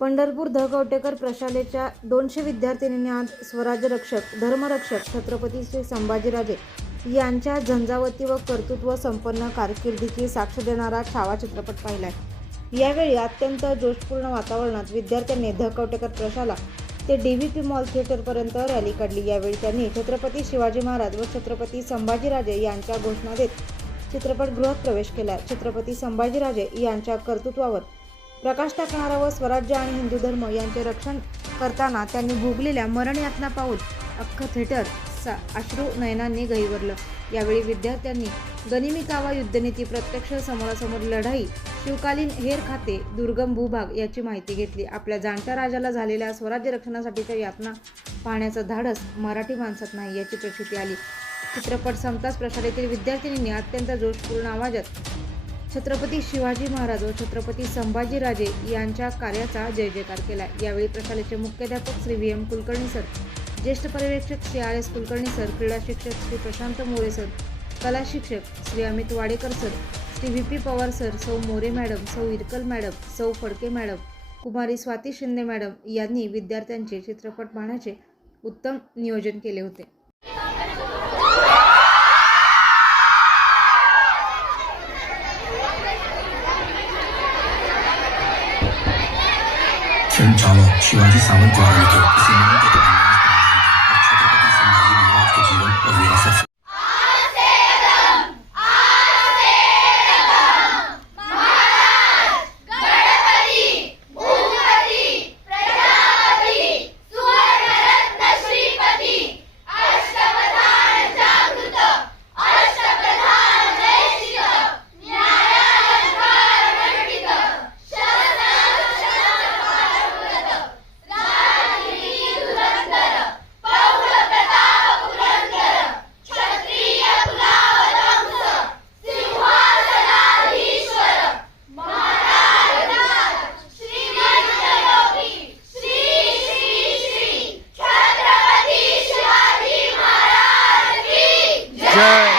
पंढरपूर धकवटेकर प्रशालेच्या दोनशे विद्यार्थिनींनी आज स्वराज्य रक्षक धर्मरक्षक छत्रपती श्री संभाजीराजे यांच्या झंझावती व कर्तृत्व संपन्न कारकिर्दीची साक्ष देणारा छावा चित्रपट पाहिला यावेळी अत्यंत जोशपूर्ण वातावरणात विद्यार्थ्यांनी धकवटेकर प्रशाला ते डी व्ही पी मॉल थिएटरपर्यंत रॅली काढली. यावेळी त्यांनी छत्रपती शिवाजी महाराज व छत्रपती संभाजीराजे यांच्या घोषणा देत चित्रपटगृहात प्रवेश केला. छत्रपती संभाजीराजे यांच्या कर्तृत्वावर प्रकाश टाकणारा व स्वराज्य आणि हिंदू धर्म यांचे रक्षण करताना त्यांनी भोगलेल्या मरण यातना पाहून अख्खं थिएटर सा अश्रू नयनांनी गहिवरलं यावेळी विद्यार्थ्यांनी गनिमी कावा युद्धनीती प्रत्यक्ष समोरासमोर लढाई शिवकालीन हेर खाते दुर्गम भूभाग याची माहिती घेतली. आपल्या जाणत्या राजाला झालेल्या स्वराज्य रक्षणासाठीच्या यातना पाहण्याचं धाडस मराठी माणसात नाही याची प्रचिती आली. चित्रपट संपताच प्रशालेतील विद्यार्थिनींनी अत्यंत जोशपूर्ण आवाजात छत्रपती शिवाजी महाराज व छत्रपती संभाजीराजे यांच्या कार्याचा जय जयकार केला. यावेळी प्रशालेचे मुख्याध्यापक Shri V M Kulkarni sir ज्येष्ठ पर्यवेक्षक Shri R S Kulkarni sir क्रीडा शिक्षक श्री प्रशांत मोरे सर कला शिक्षक Shri Amit Wadekar sir Shri V P Pawar sir सौ मोरे मॅडम सौ इरकल मॅडम सौ फडके मॅडम कुमारी स्वाती शिंदे मॅडम यांनी विद्यार्थ्यांचे चित्रपट पाहण्याचे उत्तम नियोजन केले होते. 清朝शिवाजी सावंत द्वारा लिखित सिनेमा Sure.